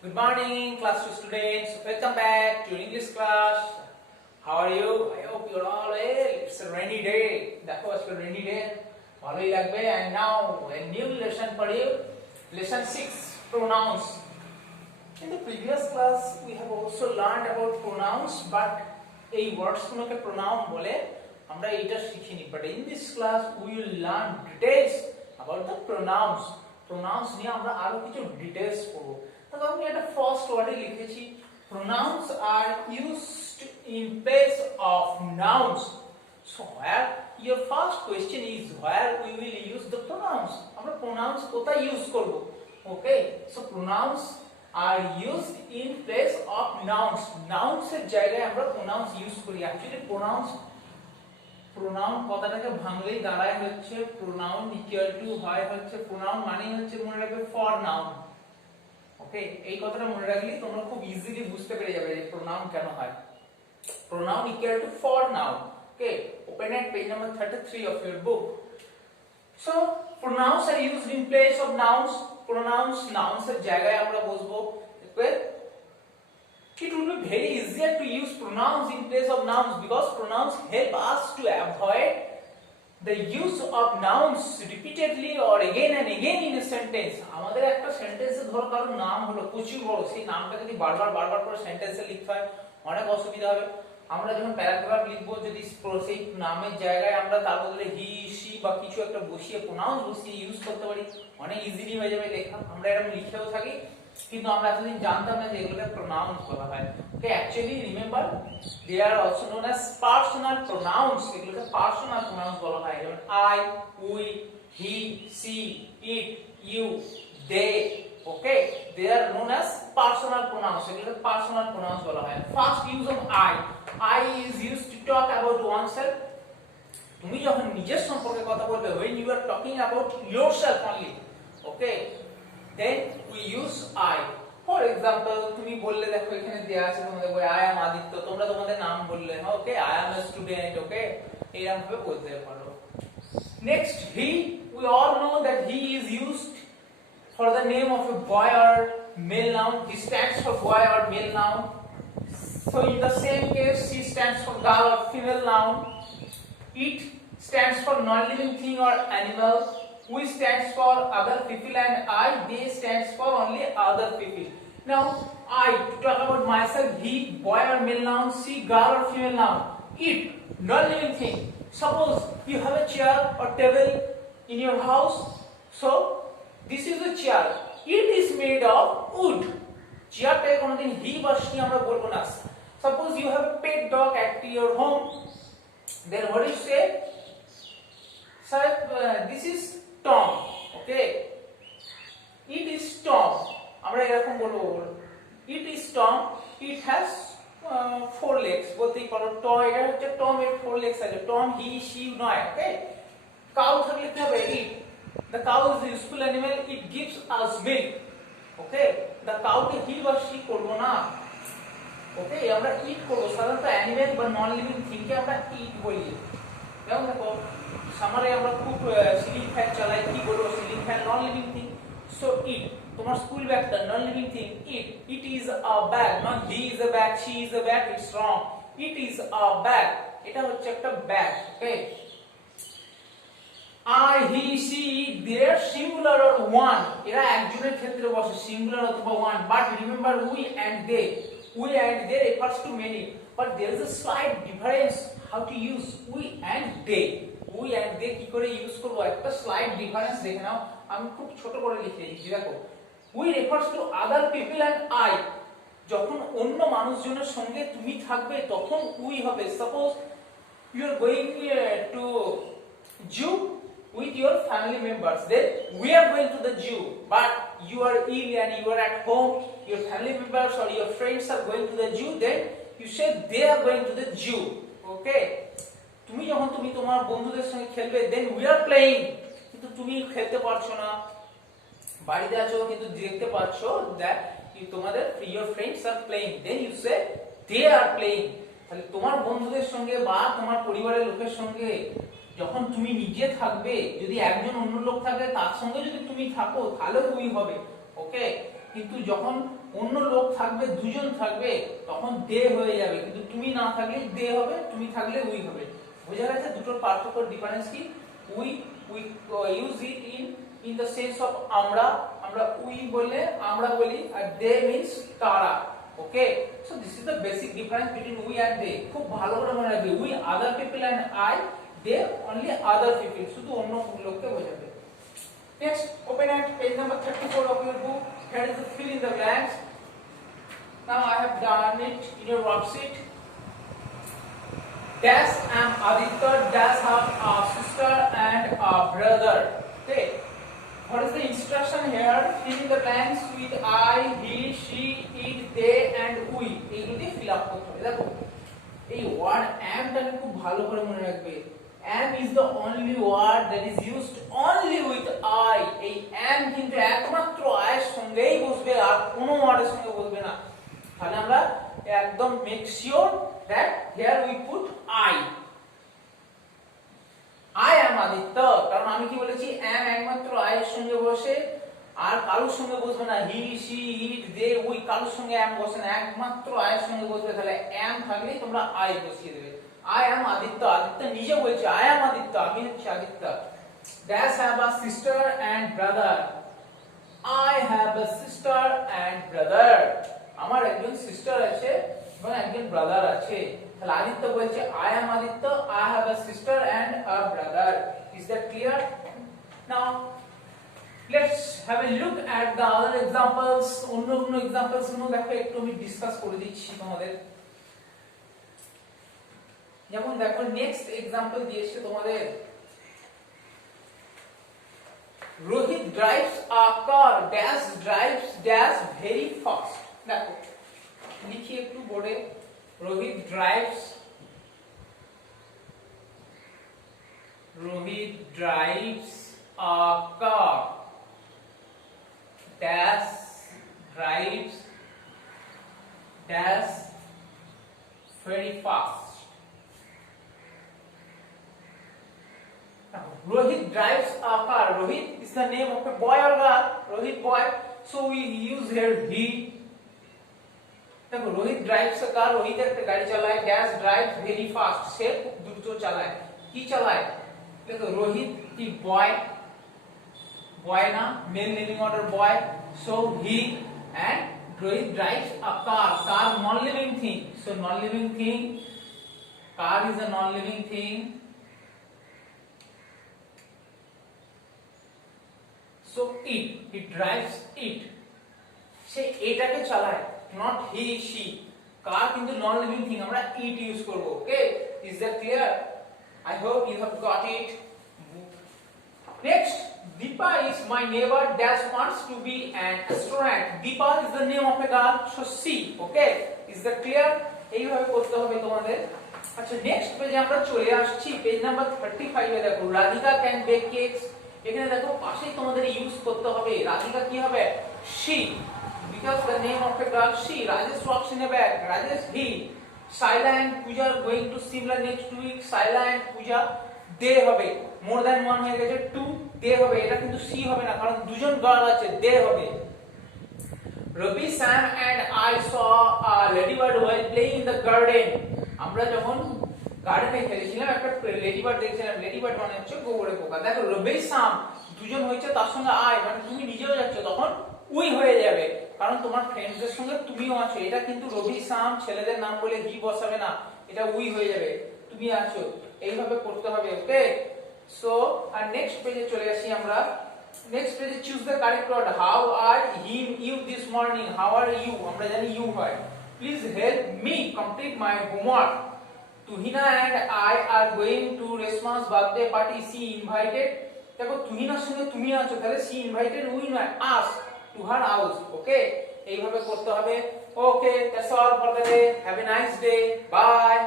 Good morning, class 2 students. Welcome back to your English class. How are you? I hope you're all well. It's a rainy day. That was a rainy day. ভালোই লাগবে. And now a new lesson for you. Lesson 6, pronouns. In the previous class, we have also learned about pronouns, but এই words গুলোকে pronoun বলে আমরা এটা শিখিনি. But in this class, we will learn details about the pronouns. Pronouns নিয়ে আমরা আরো কিছু details পড়ব. তবে আমি একটা ফার্স্ট ওয়ার্ডে লিখেছি pronouns are used in place of nouns. So where your first question is where we will use the pronouns. আমরা pronouns কোথায় ইউজ করব? Okay, so pronouns are used in place of nouns. Nouns এর জায়গায় আমরা pronouns ইউজ করি. Actually pronoun কথাটাকে ভাঙলেই দাঁড়ায় হচ্ছে pronoun equal to হয় হচ্ছে pronoun মানে হচ্ছে মনে রাখবে for noun. ওকে, এই কথাটা মনে রাখলে তোমরা খুব ইজিলি বুঝতে পেরে যাবে যে pronoun কেন হয়. Pronoun equal to for noun. Okay, open at page number 33 of your book. So pronouns are used in place of nouns. Pronouns nouns এর জায়গায় আমরা বসবো. Okay, it will be very easier to use pronouns in place of nouns because pronouns help us to avoid the use of nouns repeatedly or again and again in a sentence. আমাদের একটা সেন্টেন্সে ধরো কারো নাম হলো প্রচুর বড়, সেই নামটা যদি বারবার করে সেন্টেন্সে লিখতে হয় অনেক অসুবিধা হবে. আমরা যখন প্যারাগ্রাফ লিখবো যদি সেই নামের জায়গায় আমরা তার বদলে হি সি বা কিছু একটা বসিয়ে প্রোনাউন্স বসিয়ে ইউজ করতে পারি, অনেক ইজিলি হয়ে যাবে লেখা. আমরা এরকম লিখেও থাকি, কিন্তু আমরা এতদিন জানতাম না যে এগুলোকে প্রোনাউন্স বলা হয়. Okay, actually remember they are also known as personal pronouns. এগুলোকে পার্সোনাল প্রোনাউন্স বলা হয়, যেমন I, we, he, she, it, you, they. Okay, they are known as personal pronouns. এগুলোকে পার্সোনাল প্রোনাউন্স বলা হয়. First use of I. I is used to talk about oneself. তুমি যখন নিজের সম্পর্কে কথা বলবে, when you are talking about yourself only, okay, then we use I. For example, তুমি বললে দেখো এখানে দেয়া আছে তোমাদের বই I am আদিত্য, তোমরা তোমাদের নাম বললে, okay, I am a student, okay, এরকম ভাবে বলতে পারো. Next, he, we all know that he is used for the name of a boy or male noun. He stands for boy or male noun. So in the same case, she stands for girl or female noun. It stands for non-living thing or animal. We stands for other people, and I, they stands for only other people. Now, I, to talk about myself, he, boy or male noun, she, girl or female noun. It, non-living thing. Suppose you have a chair or table in your house. So, this is a chair. It is made of wood. চেয়ারটাকে কোনোদিন হি বা শি আমরা বলবো না. Suppose you have a pet dog at your home, then what do you say? Sir, this is Tom. Okay, it is Tom. আমরা এরকম বলবো, it is Tom. It has 4 legs. বলতেই পারো টয়, এটা হচ্ছে টম এর 4 legs আছে. টম, হি, শি নয়. ওকে, কাউ থাকলে কি হবে? it. The cow is a useful animal. It gives us milk. Okay, the cow কে হি বা শি করব না. ওকে, আমরা ইট করব. সাধারণত অ্যানিমেল বা নন লিভিং থিং কে আমরা ইট বলি. যেমন দেখো সামারে আমরা খুব সিলিং ফ্যান চালাই, কি বলবো? Ceiling fan non living thing. So it. তোমার স্কুল ব্যাগটা non living thing. It is a bag, not he is a bag, she is a bag. It's wrong. It is a bag, এটা হচ্ছে একটা ব্যাগ. ওকে, I, he, she, their singular or one. এরা একজনের ক্ষেত্রে বসে, সিঙ্গুলার অথবা one. But remember, we and they. We and they refers to many. But there is a slight difference how to use we and they. We and they কি করে ইউজ করব, একটা slide difference দেখে নাও. আমি খুব ছোট করে লিখে দিয়েছি, দেখো. We refers to other people and I. যখন অন্য মানুষজনের সঙ্গে তুমি থাকবে তখন we হবে. Suppose you are going to zoo with your family members, then we are going to the zoo, but you are ill and you are at home, your family members or your friends are going to the zoo, then you say they are going to the zoo. Okay, তুমি যখন তুমি তোমার বন্ধুদের সঙ্গে খেলবে, then we are playing, কিন্তু তুমি খেলতে পারছো না, বাড়িতে আছো কিন্তু দেখতে পাচ্ছো that তোমাদের your friends are playing, then you say they are playing. তাহলে তোমার বন্ধুদের সঙ্গে বা তোমার পরিবারের লোকের সঙ্গে যখন তুমি নিজে থাকবে, যদি একজন অন্য লোক থাকে তার সঙ্গে যদি তুমি থাকো তাহলে তুমি হবে. ওকে, কিন্তু যখন অন্য লোক থাকবে, দুজন থাকবে, তখন দে হয়ে যাবে, কিন্তু তুমি না থাকলে দে হবে, তুমি থাকলে উই হবে। বোঝা গেছে দুটোর পার্থক্য, ডিফারেন্স কি? We use it in the sense of আমরা, আমরা উই বললে আমরা বলি, আর দে মিন্স তারা। Okay, so this is the basic difference between we and they. খুব ভালো করে মনে রাখবে, we other people and I, they only other people, শুধু অন্য লোককে বোঝাবে। Next, open at page number 34 of your book. Here is the fill in the blanks. Now I have done it in your worksheet. Dash am Aditya, dash have a sister and a brother. Okay. What is the instruction here? Fill in the blanks with I, he, she, it, they and we. এইগুলো দিয়ে fill up করতে হবে। দেখো এই word am টাকে খুব ভালো করে মনে রাখবে। Am is the only word that is used only with I. এই am কিন্তু একমাত্র I এর সঙ্গেই বসবে, আর কোনো ওয়ার্ডের সঙ্গে বসবে না। তাহলে আমরা একদম make sure that here we put I. I am Aditya, কারণ আমি কি বলেছি am একমাত্র I এর সঙ্গে বসে, আর কারোর সঙ্গে বসবে না। হি, she, it, they, we কারোর সঙ্গে am বসে না, একমাত্র I এর সঙ্গে বসবে। তাহলে am থাকলেই তোমরা I বসিয়ে দেবে। I am Aditya, Aditya নিজে বলছে I am Aditya, আমি হচ্ছি Aditya। Dash have a sister and brother. I have a sister and brother. আমার একজন সিস্টার আছে এবং একজন ব্রাদার আছে। তাহলে আদিত্য বলছে I am Aditya, I have a sister and a brother. Is that clear? Now let's have a look at the other examples. অন্য অন্য এক্সাম্পলস গুলো দেখো, একটু আমি ডিসকাস করে দিচ্ছি তোমাদের। যেমন দেখো নেক্সট এক্সাম্পল দিয়েছে তোমাদের, Rohit drives a car, dash drives dash very fast. দেখো লিখি একটু বোর্ডে, Rohit drives a car, dash drives dash very fast. Rohit drives a car. Rohit is the name of a boy or girl. Rohit boy. So we use here he. देखो Rohit drives a car. Rohit एक गाड़ी चलाए. Dash drives very fast. से खूब द्रुत चलाए. की चलाए? देखो रोहित की boy. Boy ना male living order boy. So he and Rohit drives a car. Car non-living thing. So non-living thing. Car is a non-living thing. So it, he drives it. সে এটাকে চালায়, not he, she. কার কিন্তু non living thing, আমরা it use করব। ওকে, is that clear? I hope you have got it. Next, Deepa is my neighbor dash wants to be an astronaut. Deepa is the name of a girl, so she. Okay, is that clear? এইভাবে করতে হবে তোমাদের। আচ্ছা নেক্সট পেজে আমরা চলে আসছি, page number 35 এ দেখো রাধিকা ক্যান বেক কেকস। এখানে দেখো পাশেই তোমাদের ইউজ করতে হবে, রাধিকা কি হবে? she, because the name of a girl she. Rajesh walks in a bag, Rajesh he. Shaila and Pooja are going to Simla next week. Shaila and Pooja they হবে, more than one হয়ে গেছে, two they হবে, এটা কিন্তু she হবে না কারণ দুজন গার্ল আছে, they হবে। Ravi, Sam and I saw a ladybird while playing in the garden. আমরা যখন গার্ডেনে খেলেছিলাম একটা লেডিবার্ড দেখছিলাম, লেডিবার্ড মানে হচ্ছে গোবরে পোকা। দেখো রবি সাম দুজন হয়েছে, তার সঙ্গে আই মানে তুমি নিজেও যাচ্ছ, তখন উই হয়ে যাবে কারণ তোমার ফ্রেন্ডসদের সঙ্গে তুমিও আছো। এটা কিন্তু রবি সাম ছেলেদের নাম বলে হি বসাবে না, এটা উই হয়ে যাবে, তুমি আছো, এইভাবে করতে হবে। ওকে, সো আর নেক্সট পেজে চলে আসি আমরা। নেক্সট পেজে choose the correct word. How are him you this morning. How are you আমরা জানি ইউ হয়। Please help me complete my homework. Tuhina and I are going to Resma's birthday party. She invited. দেখো তুহিনার সঙ্গে তুমি আছো, তাহলে she invited we নয় us to her house. ওকে, এইভাবে করতে হবে। ওকে, that's all for the day. Have a nice day. Bye.